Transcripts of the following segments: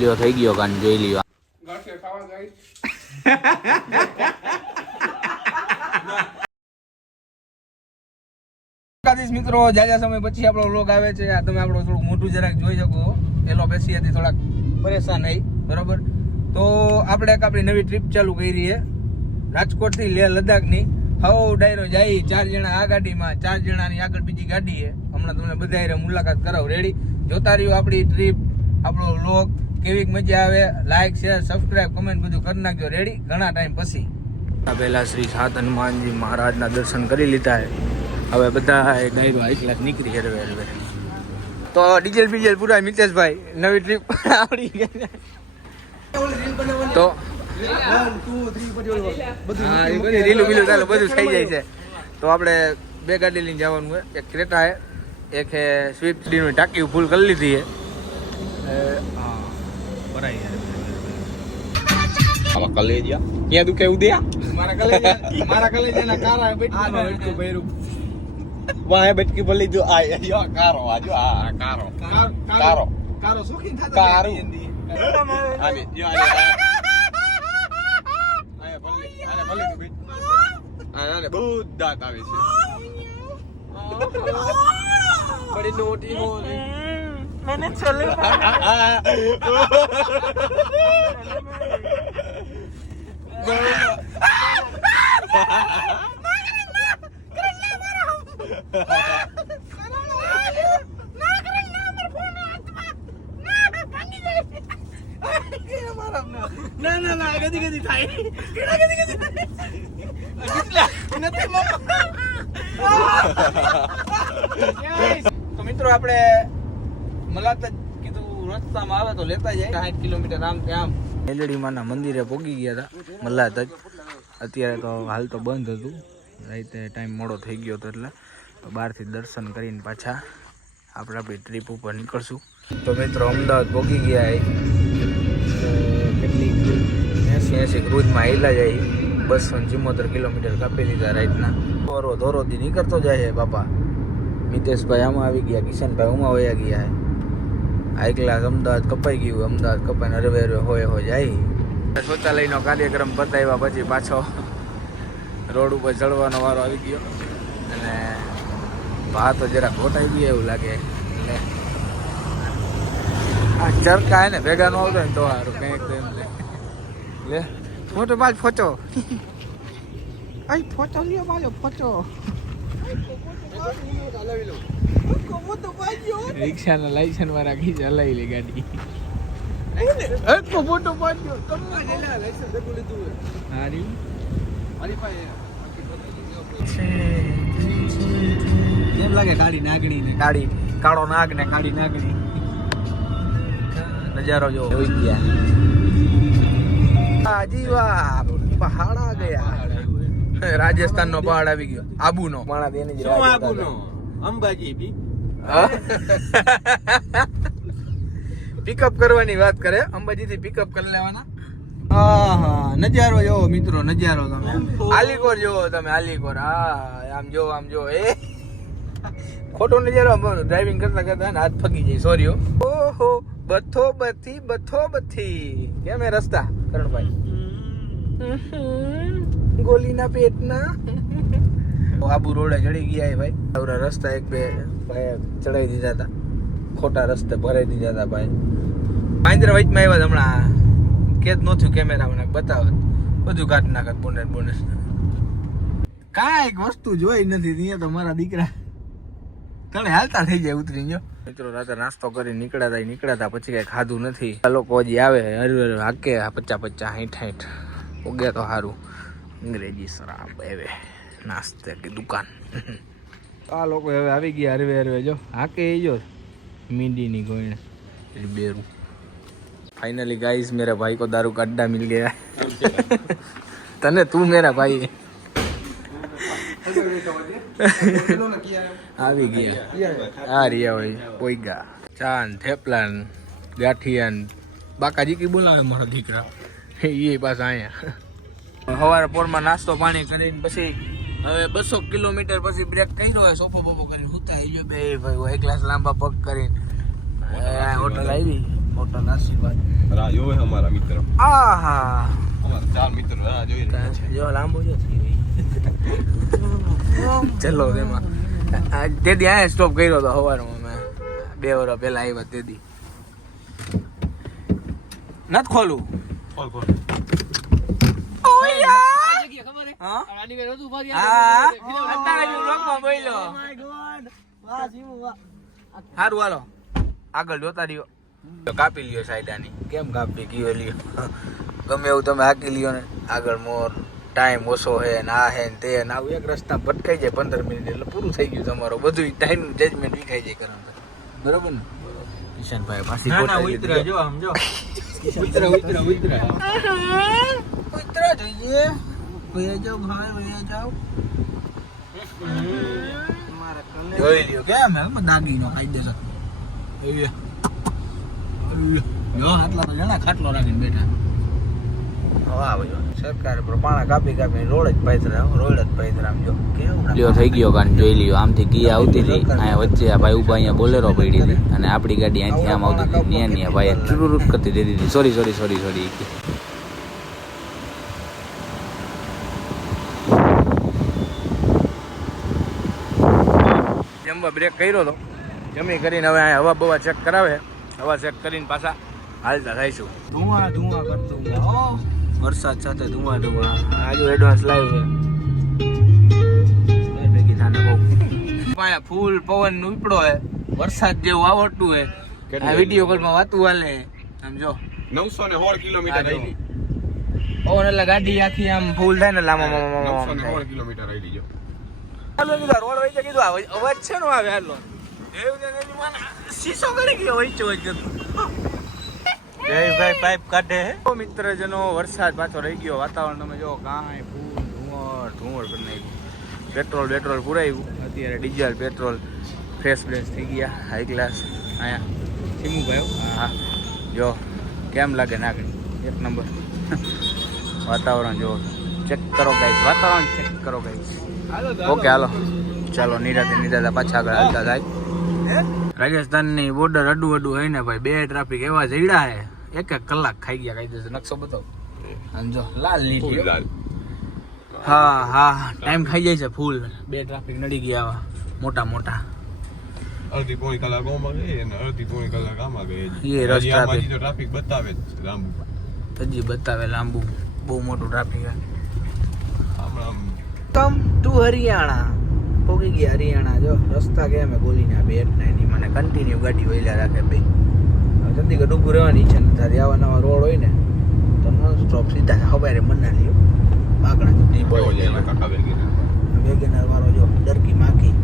જો થઈ ગયો કાન જોઈ લ્યો. મિત્રો જાજા સમય પછી આપણો વ્લોગ આવે છે. આ તમે આપણો થોડું મોટું જરાક જોઈ શકો. એલોપેથીથી થોડાક પરેશાન થઈ બરોબર. તો આપણે એક આપણી નવી ટ્રીપ ચાલુ કરી છે રાજકોટ થી લેહ લદ્દાખ ની. હવ ડાયરો જાય 4 જણા આ ગાડીમાં, 4 જણાની આગળ બીજી ગાડી છે. હમણાં તમને બધા મુલાકાત કરાવ. રેડી જોતા રહ્યો આપણી ટ્રીપ, આપણો વ્લોગ. કેવી મજા આવે, લાઈક શેર સબસ્ક્રાઇબ કમેન્ટ બધું કરી નાખજો. રેડી ઘણા ટાઈમ પછી પહેલા શ્રી સાત હનુમાનજી મહારાજના દર્શન કરી લીધા છે. હવે બધા ડાયરો એકલા નીકળી હરવે. તો ડીઝલ બીજલ પૂરા મિતેશભાઈ નવી ટ્રીપ આવડી ગઈ. તો રીલું બીલું ચાલો બધું થઈ જાય છે. તો આપણે 2 ગાડી લઈને જવાનું હોય. એક ક્રેટા હે, એક હે સ્વિફ્ટ ડીની ટાંકી ફૂલ કરી લીધી છે. કલેજિયા ક્યાં તું કેવું દે મારા કલેજિયાના કારા બેઠું ભર્યું. વાહે બેટકી બોલી જો આ યો કારો આજો આ કારો શોખીન થતો કારો આમે જો આયા ભલે તું બેટ આને બધા આવે છે બડી નોટી હો मैंने चले ના ગદી થાય તો મિત્રો આપણે મલાત કીધું રસ્તામાં આવે તો લેતા જાય 60 કિલોમીટર આમ ત્યાં એલડી માના મંદિરે પહોંચી ગયા હતા મલાત જ. અત્યારે તો હાલ તો બંધ હતું, રાતે ટાઈમ મોડો થઈ ગયો હતો એટલે તો બહારથી દર્શન કરીને પાછા આપણે આપણી ટ્રીપ ઉપર નીકળશું. તો મિત્રો અમદાવાદ પહોંચી ગયા કેટલી 80 ક્રૂઝમાં આવેલા જાય. 274 કિલોમીટર કાપી લીધા રાતના. ધોરોથી નીકળતો જાય બાપા. મિતેશભાઈ આમાં આવી ગયા, કિશનભાઈ ઉમાં વયા ગયા. આ ક્લાસ અમદાવાદ કપાઈ ગયું. અમદાવાદ કપાઈને હરવે હોય જાય. શૌચાલયનો કાર્યક્રમ પતાવ્યા પછી પાછો રોડ ઉપર ચડવાનો વારો આવી ગયો અને ભાત તો જરા ખોટાઈ ગયો એવું લાગે. એટલે આ ચરકા ને ભેગા ન આવતો ને તો સારું કંઈક તો એમ લે ફોટો પાછ ફોટો ફોટો લ્યો પાછો ફોટો. રિક્ષાના લાયસન્સ વાળા કઈ ચલાવી લે ગાડી. ફોટો પાડ્યો એમ લાગે કાળી નાગણી ને કાળો નાગ ને કાળી નાગણી નજારો જો જોઈ ગયા. જીવા પહાડ આ ગયા. રાજસ્થાન નો પહાડ આવી ગયો. આબુ નો માણા દેને જ આબુ નો અંબાજી બી પિકઅપ કરવાની વાત કરે. અંબાજી થી પિકઅપ કરી લેવાના. હા નજારો જોવો મિત્રો, નજારો તમે આલીકોર જોવો તમે. આલીકોર આમ જો એ ખોટો નજારો. ડ્રાઇવિંગ કરતા કરતા હાથ ફગી જાય. સોરી ઓહો બથો બથી કેમ એ રસ્તા કરણભાઈ ગોલીના પેટના. આબુ રોડે ચડી ગયા ભાઈ. આવરા રસ્તા એક બે ભાઈ ચડાવી દીધા હતા, ખોટા રસ્તે ભરાઈ દીધા હતા ભાઈ. મહેન્દ્ર વચમાં આવ્યા હમણાં કેદ ન થયું કેમેરામાં બતાવત બધું કાઢ નાખત બોનેટ કાંઈક વસ્તુ જોઈ નથી. ત્યાં તો મારા દીકરા તને હાલતા થઈ જાય ઉતરી ગયો. મિત્રો રાતે નાસ્તો કરી નીકળ્યા હતા પછી કઈ ખાધું નથી. આ લોકો હજી આવે હર હાકે 50 60 ઉગ્યા તો સારું. અંગ્રેજી શરાબ હવે નાસ્તે की दुकान. આ લોકો હવે આવી ગયા હરવે જો હાકે જો મીંડીની ગોઈને બેરું. फाइनली गाइस मेरे भाई को दारू का अड्डा मिल गया. तने तू मेरा भाई આવી ગયા. આ રહ્યા ભાઈ પોઈગા ચાન થેપલાન ગાંઠિયાન બાકાજી કી બોલાવે મારો દીકરા એ પાછા અહીંયા. સવારે પોરમાં નાસ્તો પાણી કરીને પછી હવે 200 કિલોમીટર પછી બ્રેક કર્યો હોય. સોફો બોફો કરીને સુતા જો બે ભાઈ એક ગ્લાસ લાંબા પગ કરીને હોટલ આવી, હોટલ આશીર્વાદ. રાહ જોવે અમારા મિત્ર, આહા અમારા 4 મિત્રો રાહ જોઈ રહ્યા છે. જો લાંબુ છે ચલો તેમાં તેદી આ સ્ટોપ કર્યો હતો સવારમાં મેં 2 વર્ષ પહેલા આવ્યા તેદી. નત ખોલું કોલ કોલ સારું હાલો આગળ જોતા રહ્યો. કાપી લ્યો સાઈડાની. કેમ કાપી ગયો લ્યો ગમે એવું તમે હાકી લ્યો ને આગળ મોર ટાઈમ ઓછો હે ને આ હે ને તે ને આવું એક રસ્તા ભટકાઈ જાય 15 મિનિટ એટલે પૂરું થઈ ગયું તમારો બધું ટાઈમ જજમેન્ટ વિખાઈ જાય કરવાનું. બરોબર ને કિશનભાઈ પાછી ઉતરા જો આમ જો ઉતરા જોઈએ ભૈયા જાવ ભાઈ ભૈયા જાવ જોઈ લ્યો કેમ હે દાગીનો ખાઈ દેશે જો આટલા તો જણા ખાટલો રાખીને બેઠા. વાહ ભાઈ સરકારે પ્રમાણે કાપી રોડ જ પાયતરા જો કેવું લ્યો થઈ ગયો કાન જોઈ લ્યો. આમથી ગિયા આવતી હતી અહીંયા વચ્ચે આ ભાઈ ઉભા અહીંયા બોલેરો પડી હતી અને આપણી ગાડી અહીંથી આમ આવતી હતી. ન્યા ભાઈ ચુરુરુટ કરતી દેતી હતી. સોરી જમવા બ્રેક કર્યો તો જમી કરીને હવે હવા બવા ચેક કરાવે. હવા ચેક કરીને પાછા હાલતા થઈશું. ધુઆ કરતું વરસાદ સાથે ધુઆ આજુ એડવાન્સ લાવ્યું છે ભેગી થાને બહુ પાયા ફૂલ પવન ઉપડો હે વરસાદ જેવું આવડતું હે. આ વિડીયો કોલમાં વાતું હાલે આમ જો 916 કિલોમીટર આઈલી પવન એટલે ગાડી આખી આમ ફૂલ થાય ને લાંબા 916 કિલોમીટર આઈલી જો હાલો કીધું રોડ વઈ કીધું અવાજ છે ને આવે હાલો શીશો કરી ગયો વચ્ચે જયભાઈ પાઇપ કાઢે હે મિત્રજનો. વરસાદ પાછો રહી ગયો. વાતાવરણ તમે જો કાંઈ ફૂલ ધુંવળ કરી નાખ્યું. પેટ્રોલ પુરાયું. અત્યારે ડીઝલ પેટ્રોલ ફ્રેશ થઈ ગયા હાઈ ક્લાસ. અહીંયા ચીમુભાઈ હા જો કેમ લાગે નાગણી એક નંબર. વાતાવરણ જો ચેક કરો ગાઈસ, વાતાવરણ ચેક કરો ગાઈસ. ઓકે હાલો ચાલો નિરાતે પાછા આગળ હાલતા થાય. રાજસ્થાનની બોર્ડર અડું હોય ને ભાઈ 2 ટ્રાફિક એવા જઈડા હે 1 કલાક ખાઈ ગયા. કહી દેશે નકશો બતાવો જો લાલ લીટી હા ટાઈમ ખાઈ જાય છે ફૂલ. 2 ટ્રાફિક નડી ગયા મોટા અડધી પોણી કલાક આમાં ગઈ અને અડધી પોણી કલાક આમાં ગઈ. એ રસ્તા તો ટ્રાફિક બતાવે લાંબુ, હજી બતાવે લાંબુ. બહુ મોટું ટ્રાફિક હે. આમ ટુ હરિયાણા પોગી ગયા. હરિયાણા જો રસ્તા કેમ બોલીને આપે એટલે એની મને કન્ટિન્યુ ગાડી વહેલા રાખે ભાઈ. ચંદીગઢ ઊભું રહેવાની ઈચ્છા નથી થતી. આવા નવા રોડ હોય ને તો નોન સ્ટોપ સીધા ખબર મના લ્યો બાકડા ટી વેગેનર વાળો જો ડરકી માકી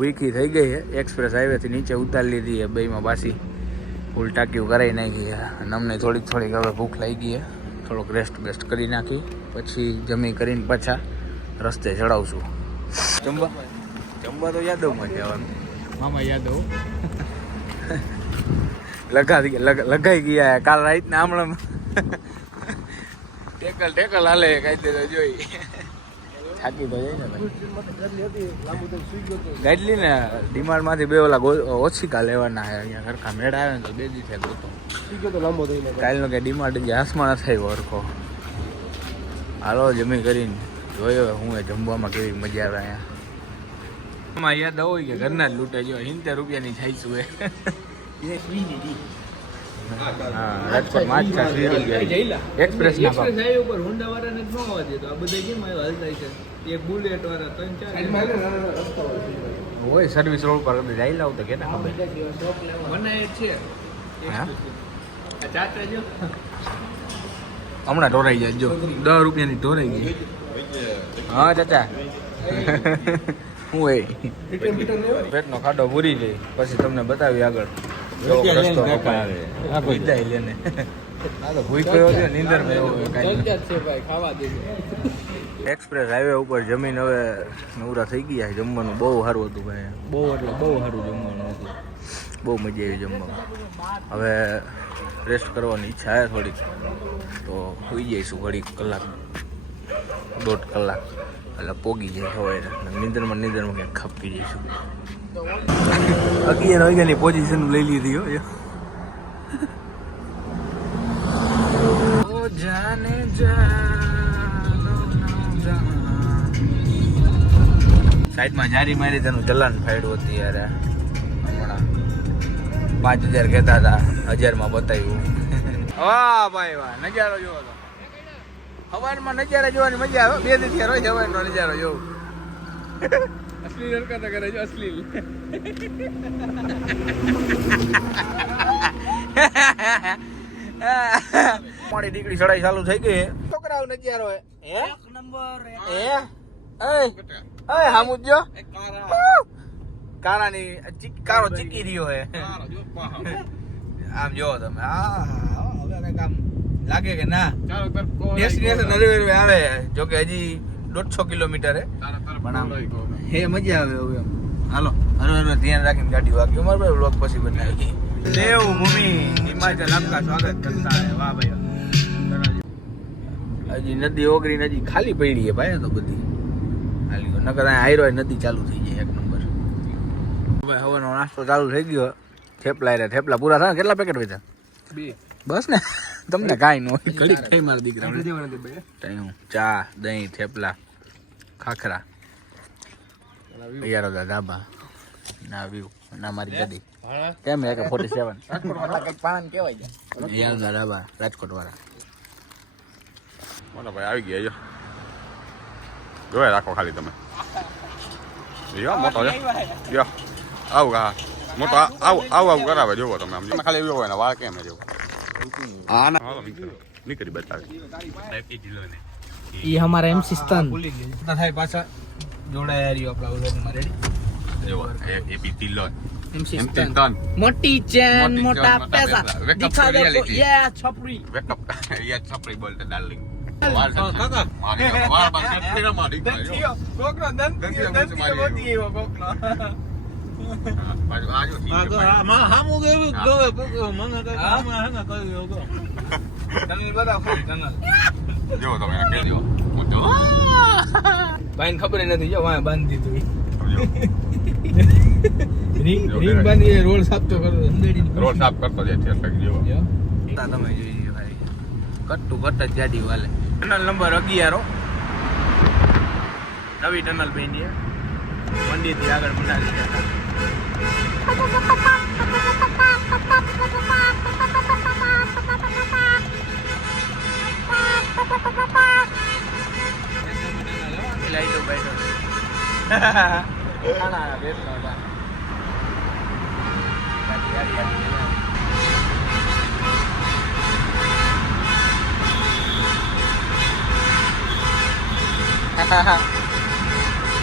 વીકી થઈ ગઈ છે. એક્સપ્રેસ હાઈવેથી નીચે ઉતારી લીધી છે બેમાં પાછી ફૂલ ટાંકી કરાવી નાખી છે. અને અમને થોડીક હવે ભૂખ લાગી ગઈ છે. થોડોક રેસ્ટ કરી નાખી પછી જમી કરીને પાછા રસ્તે ચડાવશું. જમવા તો યાદવમાં જવાનું. મામા યાદવ લગાઈ ગયા કાલ રાતના હમણાં ટેકલ હાલે કાંઈ તો જોઈ થાકી તો જાય ને ભાઈ. ગાડલી ને ડીમાર્ટમાંથી 2 ઓલા ઓછીકા લેવાના છે. અહીંયા સરખા મેળા આવે ને તો 2 દિવસે ગોતો કાલનો કે ડીમાર્ટ જે આસમાન થાય હરખો. હાલો જમી કરીને જોયો હું જમવામાં કેવી મજા આવે. અહીંયા યાદ હોય કે ઘરના જ લૂંટે જો 70 રૂપિયાની છાઈશું એ રાજકોટ માં એક્સપ્રેસ હાઈવે ઉપર હોન્ડા વાળાને ન આવવા દે તો આ બધા કેમ હાલતા છે. એક બુલેટ વાળા 3-4 હોય સર્વિસ રોડ પર જઈ લાવ તો કેને ખબર બનાય છે. હમણાં ઢોરાઈ જાય જો 10 રૂપિયાની ઢોરાઈ ગઈ. હા ચાચા હું એ પેટનો ખાડો પૂરી જાય પછી તમને બતાવી આગળ રસ્તો લઈને એક્સપ્રેસ હાઈવે ઉપર જમીન હવે નવરા થઈ ગયા. જમવાનું બહુ સારું હતું ભાઈ. બહુ સારું જમવાનું હતું. બહુ મજા આવી જમવામાં. હવે રેસ્ટ કરવાની ઈચ્છા છે થોડીક તો સુઈ જઈશું ઘડીક કલાક 1.5 કલાક. એટલે પોગી જાય સવારે નિંદરમાં ક્યાંક ખપકી જઈશું 11 વાગ્યાની પોઝિશન લઈ લીધી હો જાને સાઈડમાં જારી મારી તેનું ચલાન ફાડ્યું હતી યાર હમણાં 5000 કહેતા હતા 1000માં બતાવ્યું વાહ ભાઈ વાહ નજારો જોવો તો સવારમાં નજારા જોવાની મજા આવે 2 દિવસ રોજ સવારનો નજારો જોવો અસલી હરકત કરે છે અસલી મારી દીકરી ચડાઈ ચાલુ થઈ ગઈ છોકરાઓ નજારો હે એક નંબર હે એ હામુજો કારાની કારો ચીકી રહ્યો હે આમ જોવો તમે હવે કઈક આમ લાગે કે ના ડેસ્ટિનેશન નરેવે આવે જો કે હજી 150 કિલોમીટર હે પણ આમ હે મજા આવે હવે હાલો હરવે ધ્યાન રાખીને ગાડી વાગ્યો મારો ભાઈ વ્લોગ પછી બનાવી દેવ ભૂમિ હિમાચલ આપકા સ્વાગત કરતા હે વાહ ભાઈ હજી નદી ઓગરીને હજી ખાલી પડી છે ભાઈ તો બધી ખાલી નકર આયરો નદી ચાલુ થઈ જાય એક નંબર હવે હવાનો નાસ્તો ચાલુ થઈ ગયો થેપલા પૂરા થાય કેટલા પેકેટ વેચા 2 બસ ને તમને કાંઈ ન હોય ઘડી થઈ મારા દીકરા ચા દહીં થેપલા ખાખરા યાર ધાબા ના વ્યૂ ના મારી ગાડી કેમ હે કે 47 રાજકોટ પાણ કેવાય છે યાર ધાબા રાજકોટ વાળા મોટા ભાઈ આવી ગયા જો જોઈ રાખો ખાલી તમે યો મોટો યો આવ કા મોટો આવ કરાવે જોવો તમે આમ ખાલી એવો હોય ને વાળ કેમ જેવો હા ના નીકળી બતાવે ये हमारा एम सिस्टम થાય પાછા જોડાયા રહ્યો આપણા ઉદયમાં રેડી જોવો એ બી તિલ્લો एम सिस्टम मोटी चैन मोटा पैसा दिखा दो ये छपरी વેકઅપ યા છપરી બોલતે ડાર્લિંગ વાળ કાકા વાળ બસ તેરા મારી ગયો કોકનો દંતી મોતી એવો કોકનો આજો માં હામુ ગયો ગયો મને તો હામા હે ને કયો ગયો તને બધા ફૂલ ચેનલ જો તમે કે દો મોટો ભાઈને ખબર નથી જો વાય બાંધી દીધું જો રીંગ બાંધી રોડ સાફ તો કરો અંદેડી રોડ સાફ કરતો જાય છે લગ જેવો તમે જોઈ ભાઈ કટ્ટુ કટ જ ગાડી વાલે ટનલ નંબર 11 નવી ટનલ બની મંદિરથી આગળ બનાવી ગયા લાઈટો બાઈટો ખાના બેસનો હતા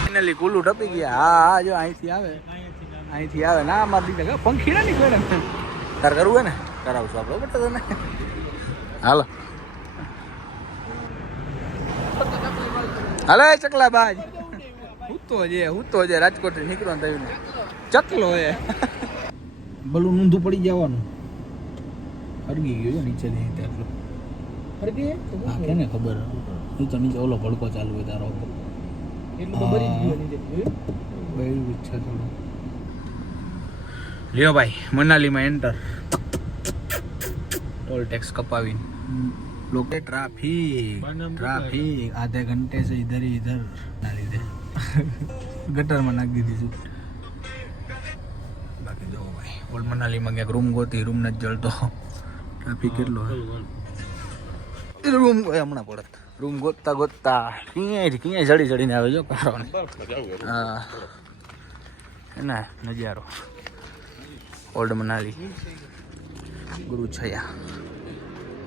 ફાઇનલી કુલ્લુ ટપી ગયા હા જો અહીંથી આવે ના મારી દીધા પંખી ના ની કોઈ તાર કરવું હોય ને કરાવશું આપણે બટ તને હાલો હાલે ચકલા બાજ હું તો જે રાજકોટ નીકળવાનું થયું ને ચકલો હે બલુન ઊંધું પડી જવાનું અડગી ગયો નીચે નહીં એટલું અડગી હા કેને ખબર હું તો નીચે ઓલો ભડકો ચાલુ હોય તારો એટલું તો બરી જ ગયો નીચે બરી ઈચ્છા થોડું લ્યો ભાઈ મનાલીમાં એન્ટર टोल टैक्स कपावीन लोग ट्रैफिक आधे घंटे से इधर ही इधर ना लीधे गटर में नाख दी थी बाकी जो भाई ओल्ड मनाली में क्या रूम गोती रूम न जलतो ट्रैफिक કેટલો હે રૂમ હમણાં પડત રૂમ ગોતતા ક્યાં જડીને આવે જો કારોને હા એના નજારો ઓલ્ડ મનાલી ગુરુ છયા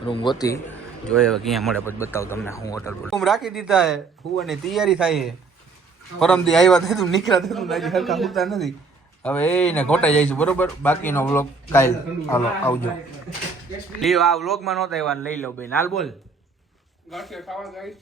રૂમ ગોતી જોઈએ હવે ક્યાં મળે પછી બતાવું તમને હું હોટલ બોલ રૂમ રાખી દીધા હે હુવાની તૈયારી થાય છે પરમદી આવ્યા થાય તું નીકળ્યા થાય તું નાજી હરકા હોતા નથી હવે એને ખોટા જઈશું બરોબર બાકીનો વ્લોગ કાલ હાલો આવજો લ્યો આ વ્લોગમાં નહોતા આવ્યા લઈ લો બેન હાલ બોલ ગાંઠિયા ખાવા ગાઈસ